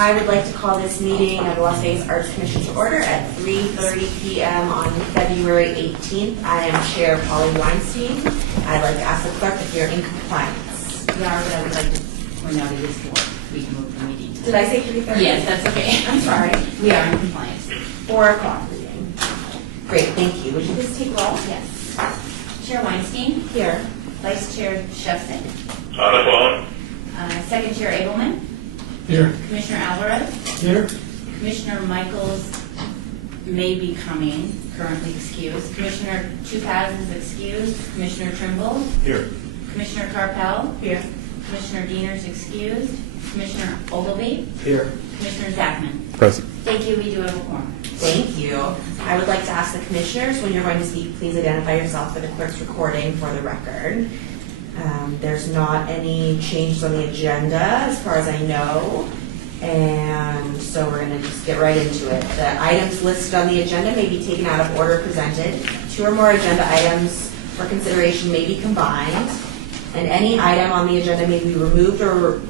I would like to call this meeting of the Las Vegas Arts Commission to order at 3:30 p.m. on February 18th. I am Chair Polly Weinstein. I'd like to ask the clerk if you're in compliance. We are, but I would like to point out it is 4. We can move the meeting. Did I say 3:30? Yes, that's okay. I'm sorry. We are in compliance. 4 o'clock meeting. Great, thank you. Would you please take roll? Yes. Chair Weinstein. Here. Vice Chair Shevsik. On the phone. Second Chair Abelman. Here. Commissioner Alvarez. Here. Commissioner Michaels may be coming, currently excused. Commissioner Tupaz is excused. Commissioner Trimble. Here. Commissioner Carpel. Here. Commissioner Diener's excused. Commissioner Ogilvy. Here. Commissioner Zachman. Present. Thank you. We do have a quorum. Thank you. I would like to ask the commissioners, when you're going to speak, please identify yourself for the clerk's recording for the record. There's not any changes on the agenda as far as I know, and so we're going to just get right into it. The items listed on the agenda may be taken out of order presented. 2 or more agenda items for consideration may be combined, and any item on the agenda may be removed or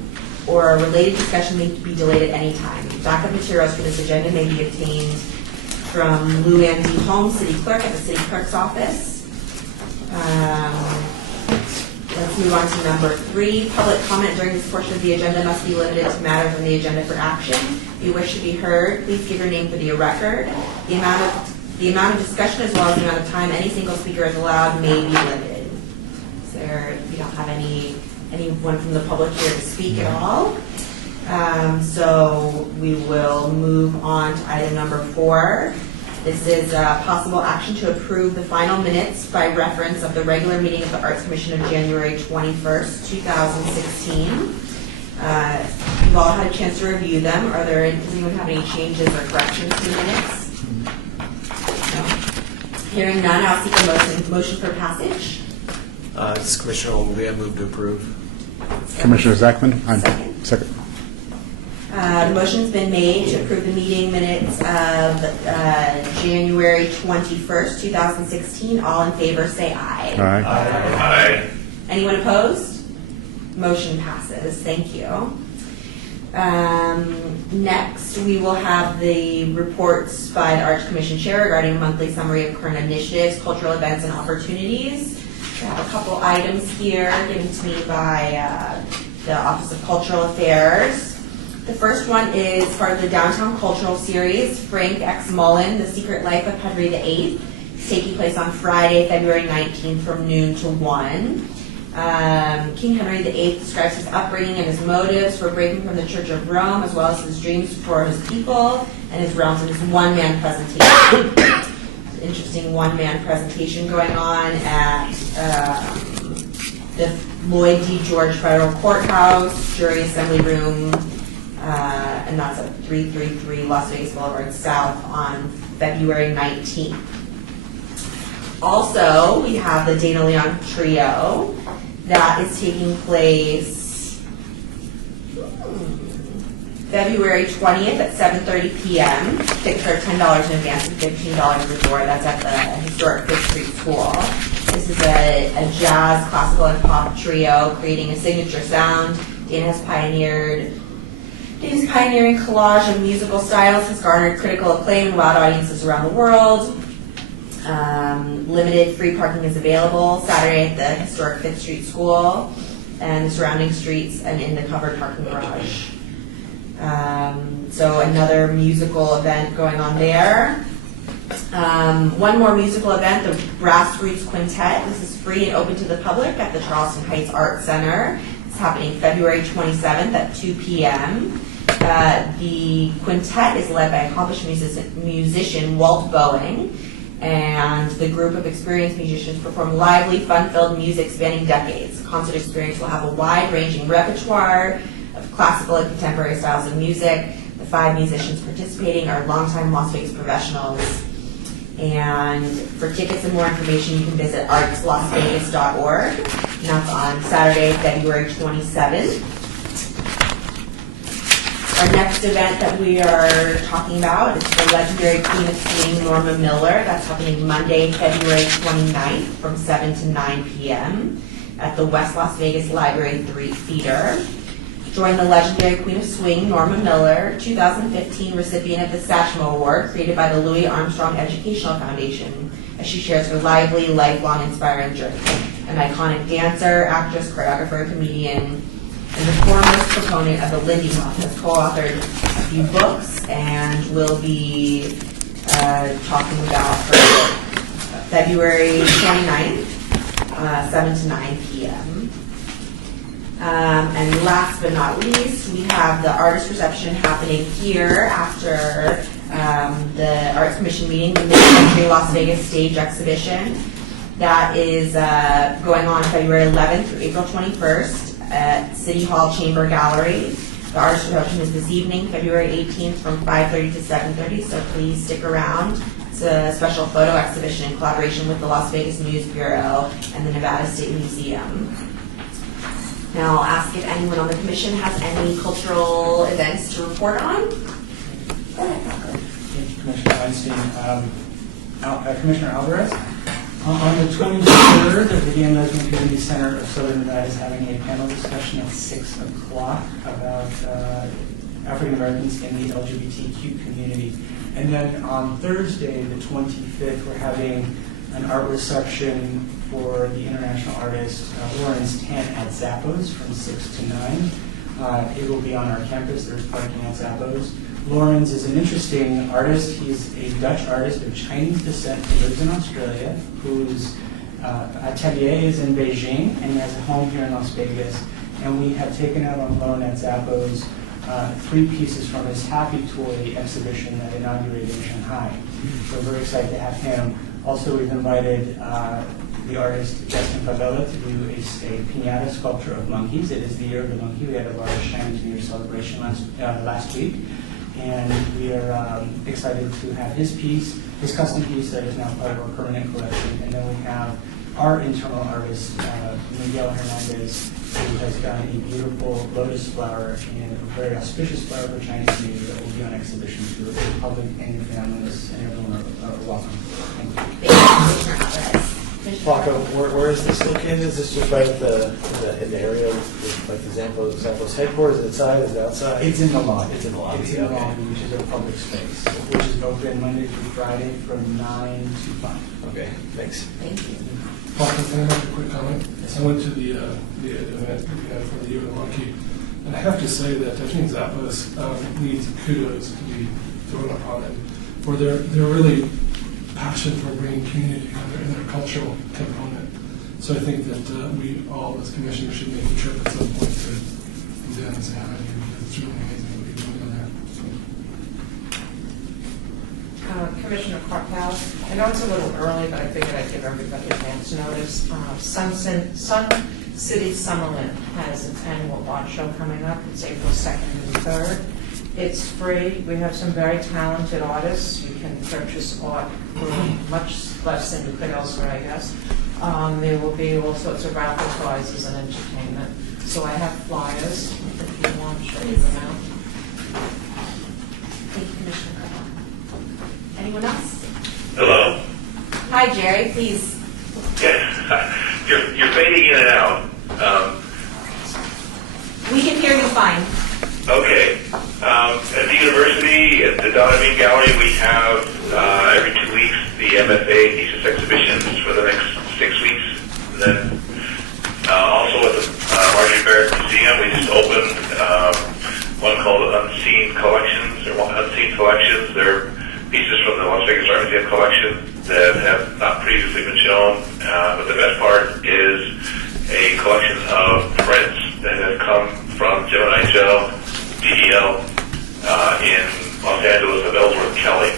a related discussion may be delayed at any time. Backup materials for this agenda may be obtained from Lou Ann D. Holmes, City Clerk at the City Clerk's office. Let's move on to number 3. Public comment during this portion of the agenda must be limited to matters on the agenda for action. If you wish to be heard, please give your name for the record. The amount of discussion as well as the amount of time any single speaker is allowed may be limited. We don't have anyone from the public here to speak at all. So we will move on to item number 4. This is possible action to approve the final minutes by reference of the regular meeting of the Arts Commission of January 21st, 2016. You've all had a chance to review them. Does anyone have any changes or corrections to the minutes? No. Hearing none, I'll seek a motion for passage. This is Commissioner Ogilvy. I move to approve. Commissioner Zachman. I'm Second. The motion's been made to approve the meeting minutes of January 21st, 2016. All in favor say aye. Aye. Aye. Anyone opposed? Motion passes. Thank you. Next, we will have the reports by the Arts Commission Chair regarding a monthly summary of current initiatives, cultural events, and opportunities. I have a couple items here given to me by the Office of Cultural Affairs. The first one is part of the Downtown Cultural Series, Frank X. Mullen, The Secret Life of Henry VIII. It's taking place on Friday, February 19th from noon to 1. King Henry VIII describes his upbringing and his motives for breaking from the Church of Rome, as well as his dreams for his people and his realms in his one-man presentation. Interesting one-man presentation going on at the Lloyd D. George Federal Courthouse, Jury Assembly Room, and that's at 333 Las Vegas Boulevard South on February 19th. Also, we have the Dana Leon Trio that is taking place February 20th at 7:30 p.m. Tickets are $10 in advance and $15 at the door. That's at the historic 5th Street School. This is a jazz, classical, and pop trio creating a signature sound. Dana is pioneering collage of musical styles has garnered critical acclaim in wide audiences around the world. Limited free parking is available Saturday at the historic 5th Street School and the surrounding streets and in the covered parking garage. So another musical event going on there. One more musical event, the Grassroots Quintet. This is free and open to the public at the Charleston Heights Art Center. It's happening February 27th at 2 p.m. The quintet is led by accomplished musician Walt Boeing, and the group of experienced musicians perform lively, fun-filled music spanning decades. The concert experience will have a wide-ranging repertoire of classical and contemporary styles of music. The 5 musicians participating are longtime Las Vegas professionals. And for tickets and more information, you can visit artslasvegas.org. And that's on Saturday, February 27th. Our next event that we are talking about is the legendary Queen of Swing, Norma Miller. That's happening Monday, February 29th from 7 to 9 p.m. at the West Las Vegas Library 3 Theater. join the legendary Queen of Swing, Norma Miller, 2015 recipient of the Satchmo Award, created by the Louis Armstrong Educational Foundation, as she shares her lively, lifelong, inspiring journey. An iconic dancer, actress, choreographer, comedian, and the foremost proponent of the Lindy Hop, has co-authored a few books and will be talking about her February 29th, 7 to 9 p.m. And last but not least, we have the artist reception happening here after the Arts Commission meeting, the Mid-Century Las Vegas Stage Exhibition. That is going on February 11th through April 21st at City Hall Chamber Gallery. The artist reception is this evening, February 18th from 5:30 to 7:30, so please stick around. It's a special photo exhibition in collaboration with the Las Vegas News Bureau and the Nevada State Museum. Now I'll ask if anyone on the commission has any cultural events to report on. Go ahead, Tucker. Thank you, Commissioner Weinstein. Commissioner Alvarez, on the 23rd, the Dan Lesmond Community Center of Southern Nevada is having a panel discussion at 6 o'clock about African Americans in the LGBTQ community. And then on Thursday, the 25th, we're having an art reception for the international artist Lawrence Tan at Zappos from 6 to 9. It will be on our campus. There's parking at Zappos. Lawrence is an interesting artist. He's a Dutch artist of Chinese descent who lives in Australia, whose atelier is in Beijing, and he has a home here in Las Vegas. And we have taken out on loan at Zappos 3 pieces from his Happy Toy exhibition that inaugurated in Shanghai. So we're very excited to have him. Also, we've invited the artist Justin Favela to do a piñata sculpture of monkeys. It is the year of the monkey. We had a large Chinese New Year celebration last week. And we are excited to have his piece, his custom piece that is now part of our permanent collection. And then we have our internal artist, Miguel Hernandez, who has done a beautiful lotus flower and a very auspicious flower for Chinese New Year that will be on exhibition to the public and your families, and everyone are welcome. Thank you. Thank you, Commissioner Alvarez. Paco, where is this located? Is this just right in the area with like the Zappos headquarters? Is it inside? Is it outside? It's in the lobby. It's in the lobby. It's in the Okay. lobby, which is a public space, which is open Monday through Friday from 9 to 5. Okay, thanks. Thank you. Paul, can I make a quick comment? I went to the event we had for the Year of the Monkey, and I have to say that I think Zappos needs kudos to be thrown upon it for their really passion for bringing community together and their cultural component. So I think that we all as commissioners should make a trip at some point to them and say hi. It's really amazing what you're doing there. Commissioner Clark-Howe, I know it's a little early, but I figured I'd give everybody advance notice. Sun City Summerlin has its annual art show coming up. It's April 2nd and 3rd. It's free. We have some very talented artists. You can purchase art for much less than you could elsewhere, I guess. There will be all sorts of raffle prizes and entertainment. So I have flyers if you want to show you them out. Thank you, Commissioner Cardinal. Anyone else? Hello? Hi, Jerry, please. Yes. You're fading in and out. We can hear you fine. Okay. At the university, at the Donovan Gallery, we have every 2 weeks the MFA thesis exhibitions for the next 6 weeks. And then also at the Marjorie Barrett Museum, we just opened one called Unseen Collections, or Unseen Collections. They're pieces from the Las Vegas Art Museum collection that have not previously been shown. But the best part is a collection of prints that have come from Gemini Joe, DDL, in Los Angeles of Ellsworth Kelly.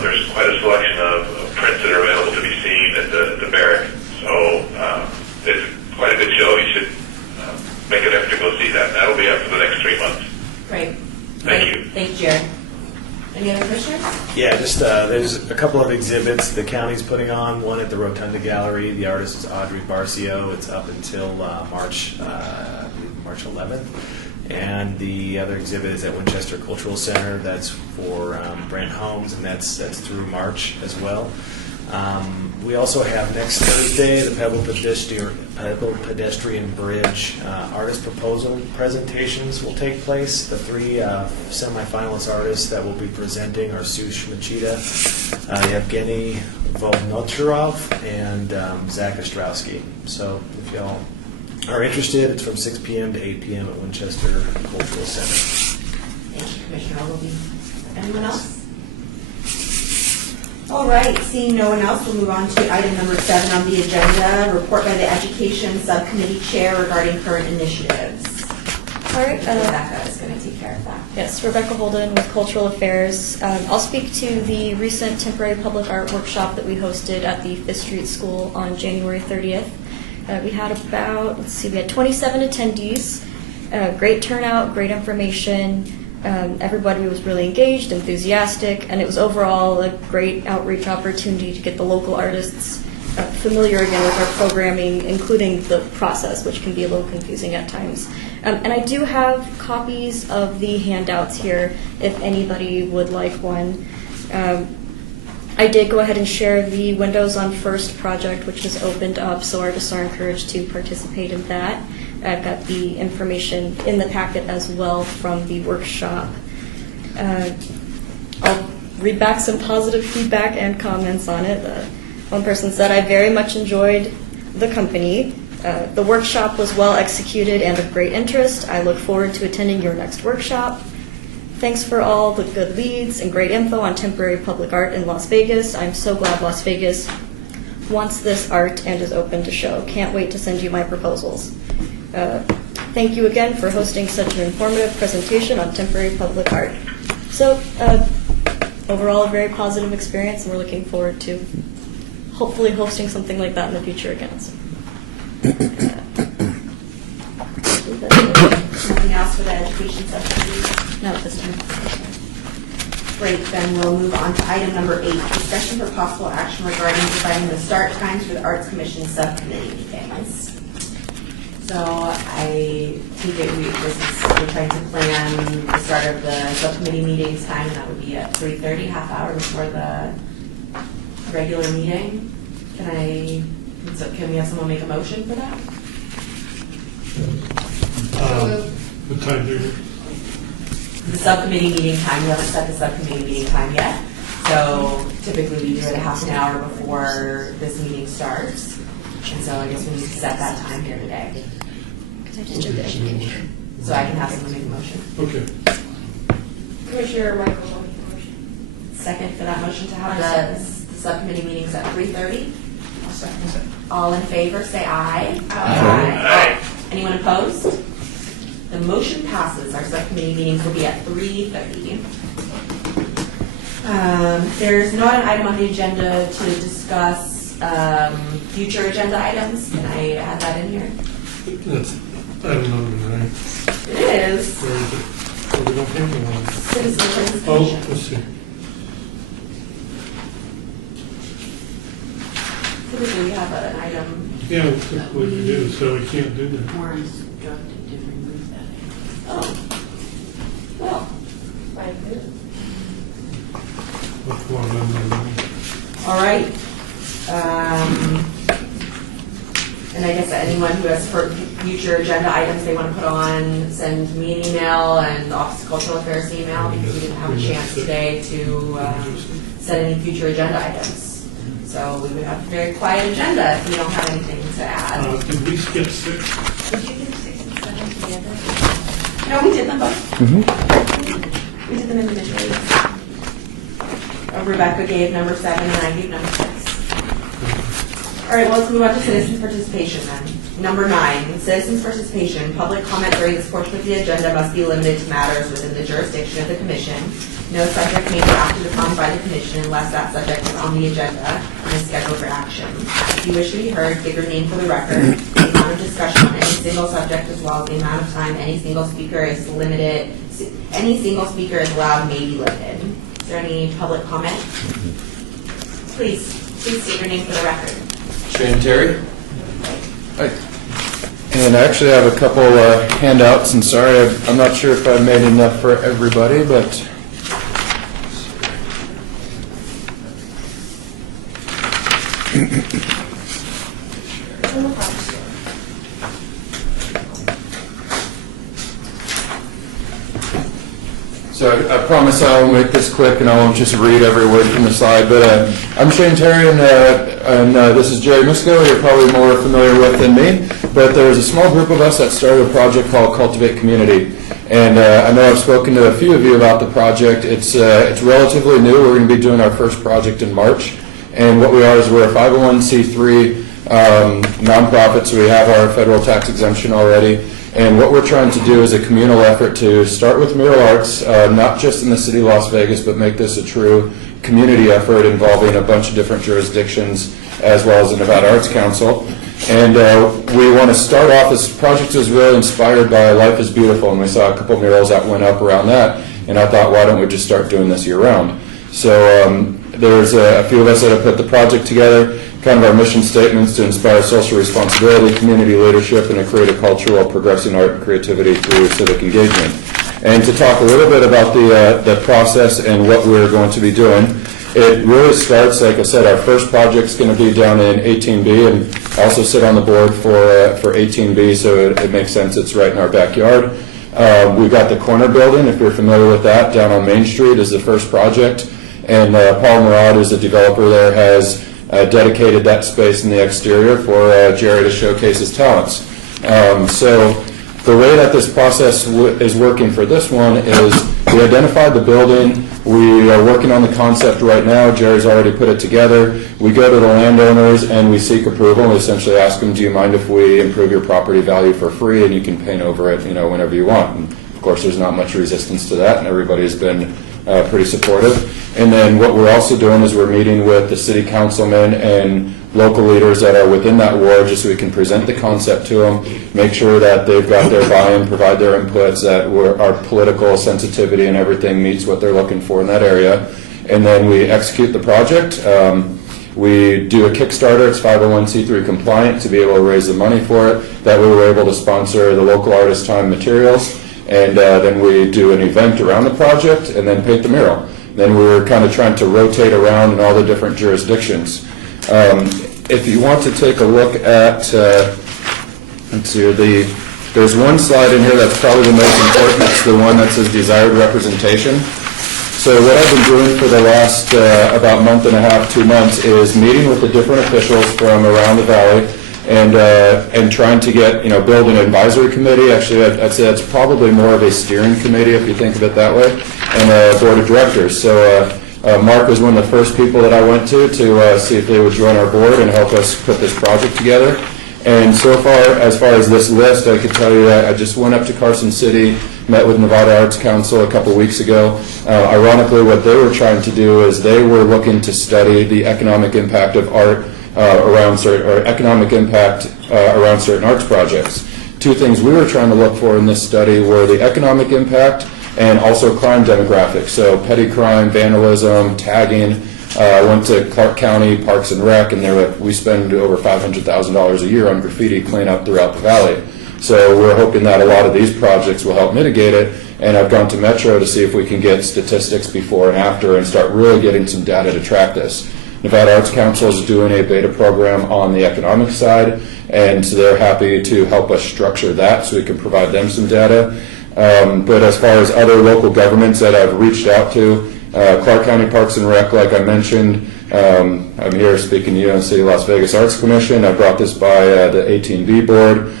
There's quite a selection of prints that are available to be seen at the Barrick. So it's quite a good show. You should make an effort to go see that. That'll be up for the next 3 months. Great. Thank you. Thank you, Jerry. Any other commissioners? Yeah, just there's a couple of exhibits the county's putting on. One at the Rotunda Gallery. The artist is Audrey Barcio. It's up until March 11th. And the other exhibit is at Winchester Cultural Center. That's for Brent Holmes, and that's through March as well. We also have next Thursday, the Pebble Pedestrian Bridge artist proposal presentations will take place. The three semifinalist artists that will be presenting are Sush Machida, Evgeny Volnoturov, and Zach Ostrowski. So if y'all are interested, it's from 6 p.m. to 8 p.m. at Winchester Cultural Center. Thank you, Commissioner Ogilvy. Anyone else? All right, seeing no one else, we'll move on to item number 7 on the agenda, report by the Education Subcommittee Chair regarding current initiatives. All right. Rebecca is going to take care of that. Yes, Rebecca Holden with Cultural Affairs. I'll speak to the recent temporary public art workshop that we hosted at the Fifth Street School on January 30th. We had we had 27 attendees. Great turnout, great information. Everybody was really engaged, enthusiastic, and it was overall a great outreach opportunity to get the local artists familiar again with our programming, including the process, which can be a little confusing at times. And I do have copies of the handouts here if anybody would like one. I did go ahead and share the Windows on First project, which has opened up, so artists are encouraged to participate in that. I've got the information in the packet as well from the workshop. I'll read back some positive feedback and comments on it. One person said, "I very much enjoyed the company. The workshop was well executed and of great interest. I look forward to attending your next workshop. Thanks for all the good leads and great info on temporary public art in Las Vegas. I'm so glad Las Vegas wants this art and is open to show. Can't wait to send you my proposals. Thank you again for hosting such an informative presentation on temporary public art." So overall, a very positive experience, and we're looking forward to hopefully hosting something like that in the future again. So, Nothing else for the Education Subcommittee? not at this time. Great, then we'll move on to item number 8, discussion for possible action regarding defining the start times for the Arts Commission Subcommittee meetings. So I think that we're trying to plan the start of the subcommittee meetings time, and that would be at 3:30, half hour before the regular meeting. Can we have someone make a motion for that? The time period. The subcommittee meeting time, we haven't set the subcommittee meeting time yet. So typically we do it a half an hour before this meeting starts. And so I guess we need to set that time here today. Because I just did the education. So I can have someone make a motion. Okay. Commissioner Michaels will make the motion. Second for that motion to have the subcommittee meetings at 3:30. All in favor, say aye. Aye. Anyone opposed? The motion passes. Our subcommittee meetings will be at 3:30. There's not an item on the agenda to discuss future agenda items. Can I add that in here? That's item number 9. It is. Where is it? Oh, we don't have one. Citizen Oh, participation. let's see. Typically, we have an item. Yeah, typically we do, so we can't do that. More instructed to remove that. Oh. Well, Which one number 9? all right. And I guess anyone who has future agenda items they want to put on, send me an email and the Office of Cultural Affairs email, because we didn't have a chance today to set any future agenda items. So we would have a very quiet agenda if we don't have anything to add. Did we skip 6? Did you do 6 and 7 together? No, we did them both. We did them individually. Rebecca gave number 7 and I gave number 6. All right, well, let's move on to citizens participation then. Number 9, citizens participation. Public comment during this portion of the agenda must be limited to matters within the jurisdiction of the commission. No subject may be acted upon by the commission unless that subject is on the agenda and is scheduled for action. If you wish to be heard, give your name for the record. The amount of discussion on any single subject, as well as the amount of time any single speaker is limited, any single speaker is allowed, may be limited. Is there any public comment? Please state your name for the record. Shane Terry. Hi. And I actually have a couple handouts, and sorry, I'm not sure if I made enough for everybody, but So I promise I will make this quick and I won't just read every word from the slide. But I'm Shane Terry and this is Jerry Misko. You're probably more familiar with than me. But there's a small group of us that started a project called Cultivate Community. And I know I've spoken to a few of you about the project. It's relatively new. We're going to be doing our first project in March. And what we are is we're a 501c3 nonprofit, so we have our federal tax exemption already. And what we're trying to do is a communal effort to start with mural arts, not just in the city of Las Vegas, but make this a true community effort involving a bunch of different jurisdictions, as well as the Nevada Arts Council. And we want to start off, this project is really inspired by Life is Beautiful, and we saw a couple murals that went up around that, and I thought, why don't we just start doing this year-round? So there's a few of us that have put the project together. Kind of our mission statements to inspire social responsibility, community leadership, and to create a culture while progressing art and creativity through civic engagement. And to talk a little bit about the process and what we're going to be doing, it really starts, like I said, our first project's going to be down in 18B, and I also sit on the board for 18B, so it makes sense. It's right in our backyard. We've got the corner building, if you're familiar with that, down on Main Street is the first project. And Paul Murad, who's a developer there, has dedicated that space in the exterior for Jerry to showcase his talents. So the way that this process is working for this one is we identified the building. We are working on the concept right now. Jerry's already put it together. We go to the landowners and we seek approval. We essentially ask them, do you mind if we improve your property value for free, and you can paint over it, whenever you want. And of course, there's not much resistance to that, and everybody's been pretty supportive. And then what we're also doing is we're meeting with the city councilmen and local leaders that are within that ward, just so we can present the concept to them, make sure that they've got their buy-in, provide their inputs, that our political sensitivity and everything meets what they're looking for in that area. And then we execute the project. We do a Kickstarter. It's 501c3 compliant to be able to raise the money for it. That way we're able to sponsor the local artist time materials. And then we do an event around the project and then paint the mural. Then we're kind of trying to rotate around in all the different jurisdictions. If you want to take a look at, let's see, there's one slide in here that's probably the most important. It's the one that says desired representation. So what I've been doing for the last about month and a half, 2 months, is meeting with the different officials from around the valley and trying to get, build an advisory committee. Actually, I'd say that's probably more of a steering committee if you think of it that way, and a board of directors. So Mark was one of the first people that I went to see if they would join our board and help us put this project together. And so far as this list, I could tell you that I just went up to Carson City, met with Nevada Arts Council a couple weeks ago. Ironically, what they were trying to do is they were looking to study the economic impact of art around certain arts projects. Two things we were trying to look for in this study were the economic impact and also crime demographics. So petty crime, vandalism, tagging. I went to Clark County Parks and Rec, and we spend over $500,000 a year on graffiti cleanup throughout the valley. So we're hoping that a lot of these projects will help mitigate it. And I've gone to Metro to see if we can get statistics before and after and start really getting some data to track this. Nevada Arts Council is doing a beta program on the economic side, and so they're happy to help us structure that so we can provide them some data. But as far as other local governments that I've reached out to, Clark County Parks and Rec, like I mentioned, I'm here speaking to you on the City of Las Vegas Arts Commission. I brought this by the 18B board,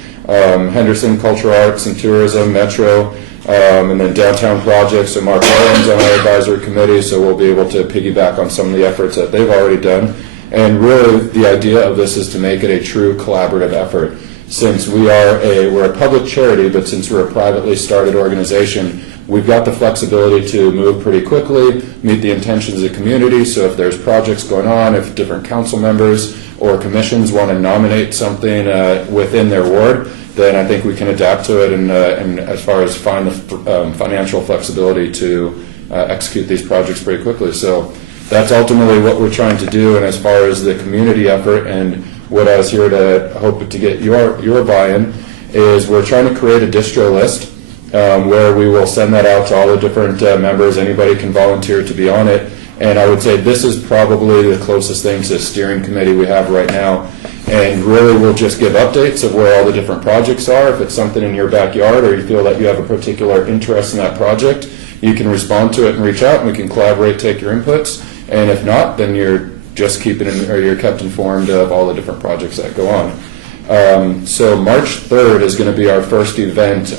Henderson Cultural Arts and Tourism, Metro, and then Downtown Projects. So Mark Owens on our advisory committee, so we'll be able to piggyback on some of the efforts that they've already done. And really, the idea of this is to make it a true collaborative effort. Since we're a public charity, but since we're a privately started organization, we've got the flexibility to move pretty quickly, meet the intentions of the community. So if there's projects going on, if different council members or commissions want to nominate something within their ward, then I think we can adapt to it and as far as find the financial flexibility to execute these projects pretty quickly. So that's ultimately what we're trying to do. And as far as the community effort and what I was here to hope to get your buy-in is we're trying to create a distro list where we will send that out to all the different members. Anybody can volunteer to be on it. And I would say this is probably the closest thing to a steering committee we have right now. And really we'll just give updates of where all the different projects are. If it's something in your backyard or you feel that you have a particular interest in that project, you can respond to it and reach out, and we can collaborate, take your inputs. And if not, then you're just you're kept informed of all the different projects that go on. So March 3rd is going to be our first event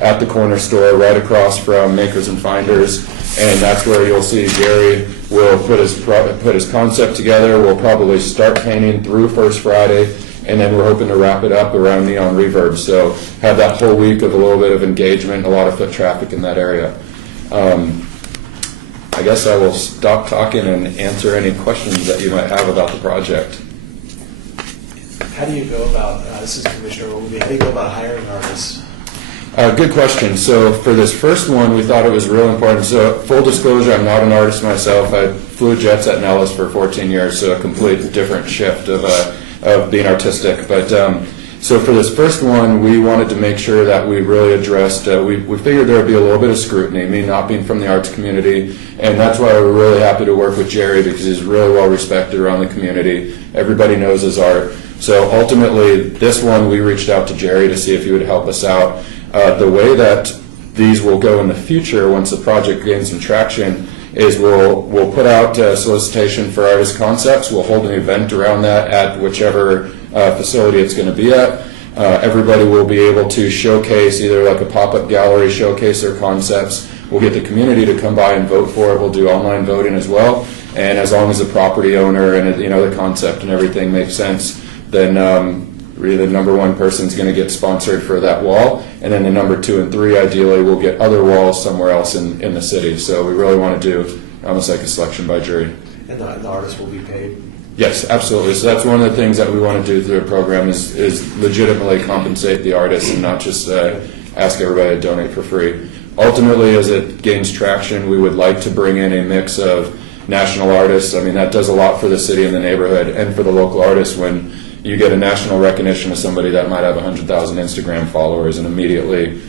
at the corner store right across from Makers and Finders, and that's where you'll see Jerry will put his concept together. We'll probably start painting through First Friday, and then we're hoping to wrap it up around Neon Reverb. So have that whole week of a little bit of engagement, a lot of foot traffic in that area. I guess I will stop talking and answer any questions that you might have about the project. How do you go about, this is Commissioner Ogilvy, how do you go about hiring artists? Good question. So for this first one, we thought it was real important. So full disclosure, I'm not an artist myself. I flew jets at Nellis for 14 years, so a complete different shift of being artistic. But so for this first one, we wanted to make sure that we really addressed, we figured there would be a little bit of scrutiny, me not being from the arts community, and that's why we're really happy to work with Jerry, because he's really well respected around the community. Everybody knows his art. So ultimately, this one, we reached out to Jerry to see if he would help us out. The way that these will go in the future, once the project gains some traction, is we'll put out a solicitation for artist concepts. We'll hold an event around that at whichever facility it's going to be at. Everybody will be able to showcase, either like a pop-up gallery, showcase their concepts. We'll get the community to come by and vote for it. We'll do online voting as well. And as long as the property owner and the concept and everything makes sense, then really the number one person is going to get sponsored for that wall, and then the number 2 and 3 ideally will get other walls somewhere else in the city. So we really want to do almost like a selection by jury. And the artist will be paid? Yes, absolutely. So that's one of the things that we want to do through the program is legitimately compensate the artists and not just ask everybody to donate for free. Ultimately, as it gains traction, we would like to bring in a mix of national artists. I mean, that does a lot for the city and the neighborhood, and for the local artists when you get a national recognition of somebody that might have 100,000 Instagram followers, and immediately,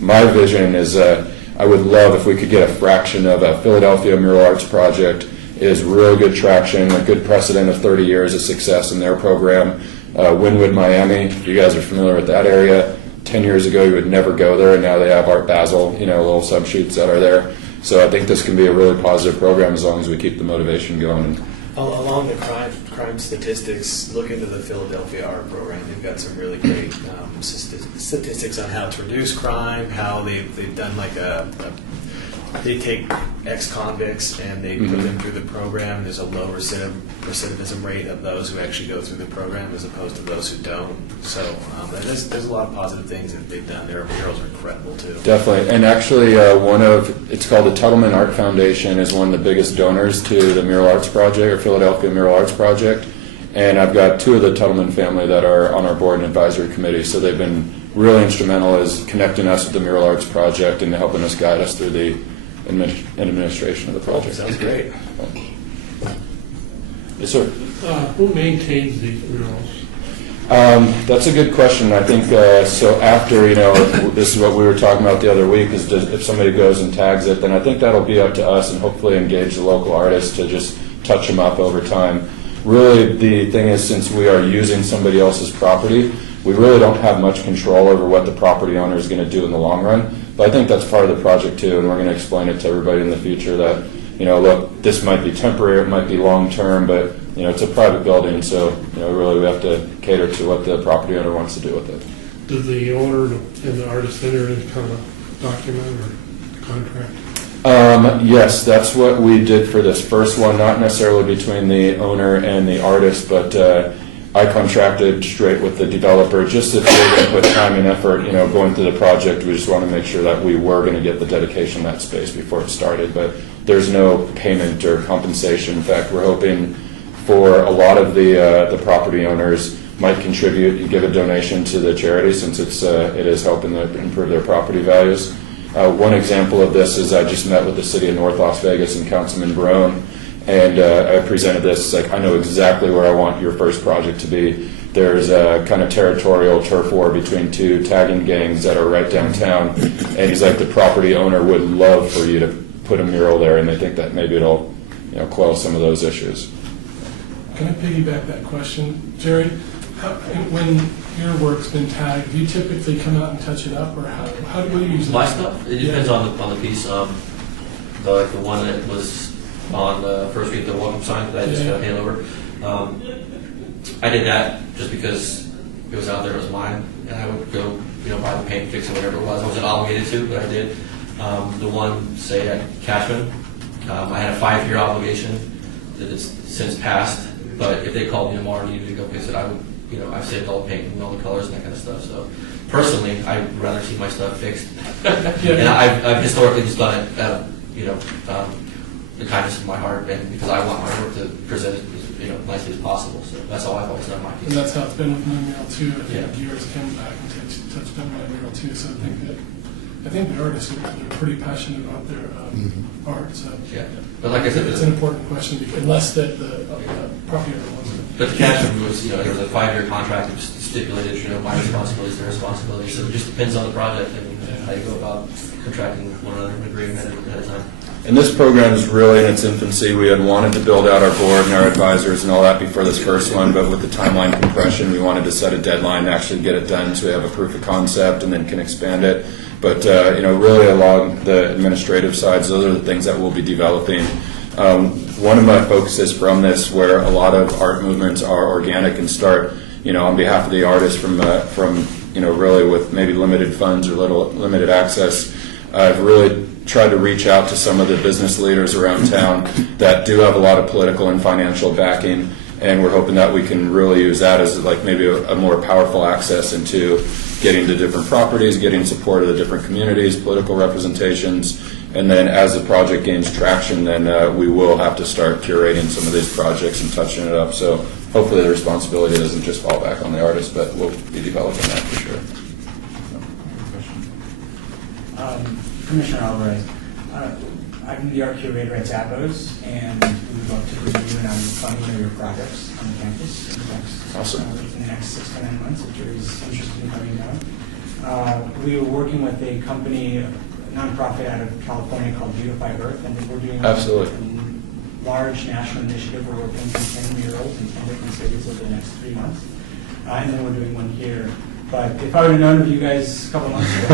my vision is I would love if we could get a fraction of a Philadelphia Mural Arts Project is real good traction, a good precedent of 30 years of success in their program. Wynwood, Miami, if you guys are familiar with that area, 10 years ago you would never go there, and now they have Art Basel, little sub-shoots that are there. So I think this can be a really positive program as long as we keep the motivation going. Along the crime statistics, look into the Philadelphia Art Program. They've got some really great statistics on how to reduce crime, how they've done they take ex-convicts and they put them through the program. There's a low recidivism rate of those who actually go through the program as opposed to those who don't. So there's a lot of positive things that they've done. Their murals are incredible too. Definitely, and actually it's called the Tuttleman Art Foundation is one of the biggest donors to the Mural Arts Project, or Philadelphia Mural Arts Project. And I've got 2 of the Tuttleman family that are on our board and advisory committee, so they've been really instrumental as connecting us with the Mural Arts Project and helping us guide us through the administration of the project. Sounds great. Yes, sir. Who maintains these murals? That's a good question. I think so. After this is what we were talking about the other week. Is if somebody goes and tags it, then I think that'll be up to us and hopefully engage the local artists to just touch them up over time. Really, the thing is, since we are using somebody else's property, we really don't have much control over what the property owner is going to do in the long run. But I think that's part of the project too, and we're going to explain it to everybody in the future that, look, this might be temporary, it might be long-term, but, it's a private building, so, really we have to cater to what the property owner wants to do with it. Does the owner and the artist enter in kind of a document or contract? Yes, that's what we did for this first one, not necessarily between the owner and the artist, but I contracted straight with the developer just if we're going to put time and effort, going through the project. We just want to make sure that we were going to get the dedication of that space before it started. But there's no payment or compensation. In fact, we're hoping for a lot of the property owners might contribute and give a donation to the charity since it is helping them improve their property values. One example of this is I just met with the city of North Las Vegas and Councilman Barone. And I presented this, I know exactly where I want your first project to be. There's a kind of territorial turf war between 2 tagging gangs that are right downtown. And he's like, the property owner would love for you to put a mural there, and they think that maybe it'll quell some of those issues. Can I piggyback that question? Jerry, when your work's been tagged, do you typically come out and touch it up, or how do you use My stuff? It depends on the piece. The one that was on the first week, the welcome sign that I just got to hand over. I did that just because it was out there, it was mine, and I would go, buy the paint, fix it, whatever it was. I wasn't obligated to, but I did. The one, say at Cashman, I had a 5-year obligation that has since passed. But if they called me tomorrow and needed to go fix it, I would, I've saved all the paint and all the colors and that kind of stuff. So personally, I'd rather see my stuff fixed. And I've historically just done it out of, the kindness of my heart, and because I want my work to present as nicely as possible. So that's how I've always done my piece. And that's how it's been with my mural too. I think Yeah. yours came back and touched on my mural too. So I think the artists are pretty passionate about their art. So Yeah, but like I said, it's an important question, unless that the property owner wants it. but the Cashman was, there was a 5-year contract that stipulated, my responsibilities, their responsibilities. So it just depends on the project and how you go about contracting with one another and agreeing ahead of time. And this program is really in its infancy. We had wanted to build out our board and our advisors and all that before this first one, but with the timeline compression, we wanted to set a deadline to actually get it done so we have a proof of concept and then can expand it. But, really along the administrative sides, those are the things that we'll be developing. One of my focuses from this, where a lot of art movements are organic and start, on behalf of the artists from really with maybe limited funds or limited access, I've really tried to reach out to some of the business leaders around town that do have a lot of political and financial backing, and we're hoping that we can really use that as like maybe a more powerful access into getting to different properties, getting support of the different communities, political representations, and then as the project gains traction, then we will have to start curating some of these projects and touching it up. So hopefully the responsibility doesn't just fall back on the artist, but we'll be developing that for sure. Commissioner Alvarez, I'm the art curator at Zappos, and we would love to review and funding your projects on the campus in the next 6 to 9 months, if you're interested in coming down. We are working with a company, a nonprofit out of California called Beautify Earth, and we're doing a large national initiative where we're painting 10 murals in 10 different cities over the next 3 months. And then we're doing one here. But if I would have known of you guys a couple months ago,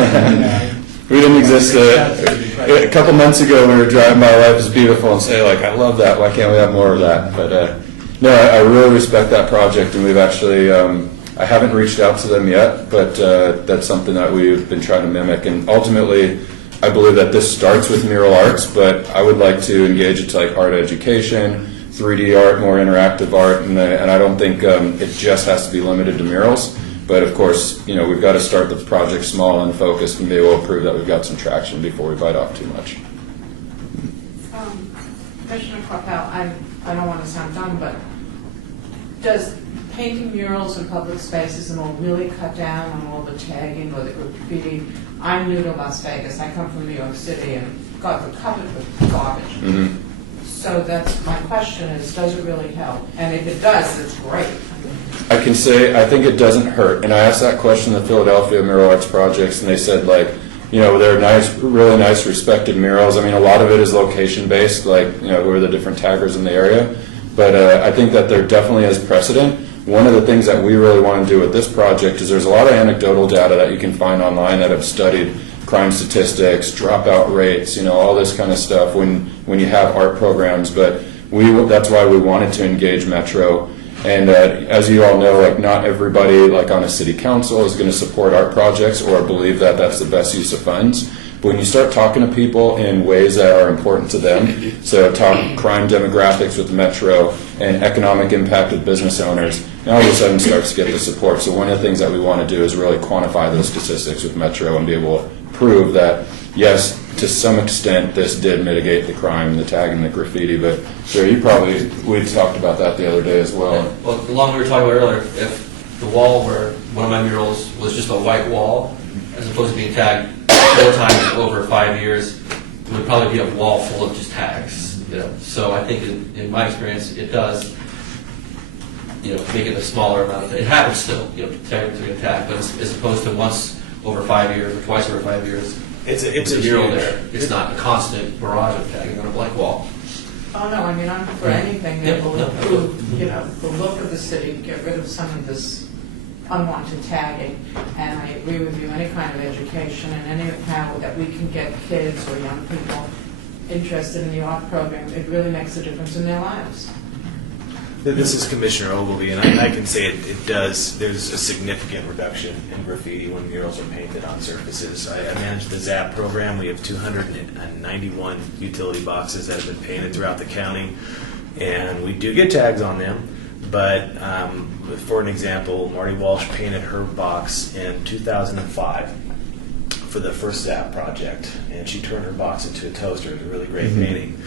we didn't exist. A couple months ago, we were driving by Life is Beautiful and say, I love that. Why can't we have more of that? But no, I really respect that project, and we've actually, I haven't reached out to them yet, but that's something that we've been trying to mimic. And ultimately, I believe that this starts with mural arts, but I would like to engage it to like art education, 3D art, more interactive art, and I don't think it just has to be limited to murals. But of course, we've got to start the project small and focused and be able to prove that we've got some traction before we bite off too much. Commissioner Coppell, I don't want to sound dumb, but does painting murals in public spaces and all really cut down on all the tagging or the graffiti? I'm new to Las Vegas. I come from New York City, and we're covered with garbage. Mm-hmm. So that's my question: is does it really help? And if it does, it's great. I can say I think it doesn't hurt. And I asked that question to the Philadelphia Mural Arts Projects, and they said they're nice, really nice, respected murals. I mean, a lot of it is location based, who are the different taggers in the area. But I think that there definitely is precedent. One of the things that we really want to do with this project is there's a lot of anecdotal data that you can find online that have studied crime statistics, dropout rates, all this kind of stuff when you have art programs. But that's why we wanted to engage Metro. And as you all know, not everybody on a city council is going to support art projects or believe that that's the best use of funds. But when you start talking to people in ways that are important to them, so talk crime demographics with Metro and economic impact of business owners, now all of a sudden starts to get the support. So one of the things that we want to do is really quantify those statistics with Metro and be able to prove that, yes, to some extent, this did mitigate the crime, the tagging, the graffiti. But sure, we talked about that the other day as well. Yeah. Well, along we were talking about earlier, if the wall where one of my murals was just a white wall, as opposed to being tagged 4 times over 5 years, it would probably be a wall full of just tags. So I think in my experience, it does, make it a smaller amount. It happens still, tag to get tagged, but as opposed to once over 5 years or twice over 5 years. It's a mural huge, there. It's not a constant barrage of tagging on a blank wall. Oh, no, I'm for anything that will improve, the look of the city, get rid of some of this unwanted tagging. And I agree with you, any kind of education and any how that we can get kids or young people interested in the art program, it really makes a difference in their lives. This is Commissioner Ogilvy, and I can say it does. There's a significant reduction in graffiti when murals are painted on surfaces. I manage the ZAP program. We have 291 utility boxes that have been painted throughout the county, and we do get tags on them. But for an example, Marty Walsh painted her box in 2005 for the first ZAP project, and she turned her box into a toaster. It was a really great painting.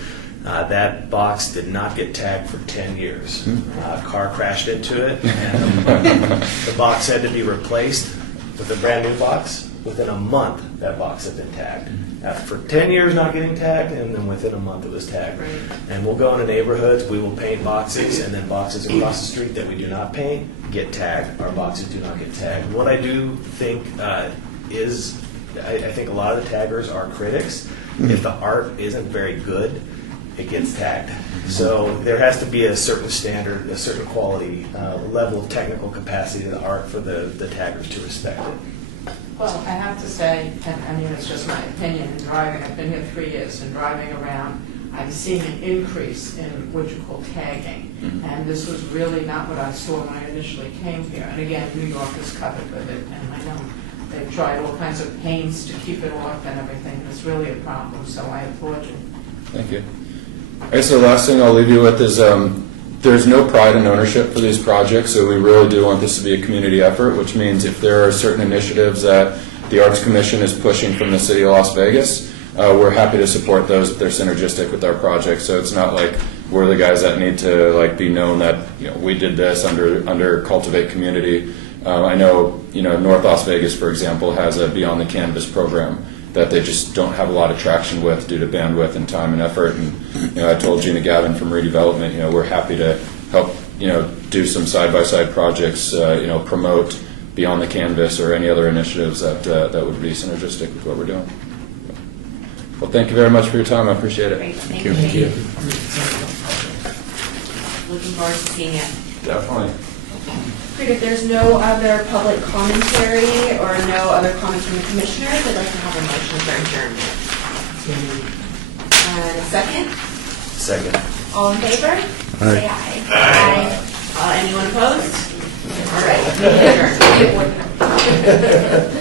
That box did not get tagged for 10 years. A car crashed into it, and the box had to be replaced with a brand new box. Within a month, that box had been tagged. For 10 years not getting tagged, and then within a month it was tagged. And we'll go into neighborhoods, we will paint boxes, and then boxes across the street that we do not paint get tagged. Our boxes do not get tagged. What I do think is, I think a lot of the taggers are critics. If the art isn't very good, it gets tagged. So there has to be a certain standard, a certain quality, level of technical capacity of the art for the taggers to respect it. Well, I have to say, and I mean, it's just my opinion, in driving, I've been here 3 years, and driving around, I've seen an increase in what you call tagging. And this was really not what I saw when I initially came here. And again, New York is covered with it, and I know they've tried all kinds of pains to keep it off and everything. It's really a problem, so I applaud you. Thank you. I guess the last thing I'll leave you with is there's no pride in ownership for these projects, so we really do want this to be a community effort, which means if there are certain initiatives that the Arts Commission is pushing from the City of Las Vegas, we're happy to support those if they're synergistic with our project. So it's not like we're the guys that need to be known that we did this under Cultivate Community. I know North Las Vegas, for example, has a Beyond the Canvas program that they just don't have a lot of traction with due to bandwidth and time and effort. And I told Gina Gavin from Redevelopment, we're happy to help do some side-by-side projects, promote Beyond the Canvas or any other initiatives that would be synergistic with what we're doing. Well, thank you very much for your time. I appreciate it. Great, thank you. Looking forward to seeing it. Definitely. Great, if there's no other public commentary or no other comments from the commissioners, I'd like to have a motion for adjournment. And a second? Second. All in favor? Say aye. Aye. Anyone opposed? All right, meeting adjourned.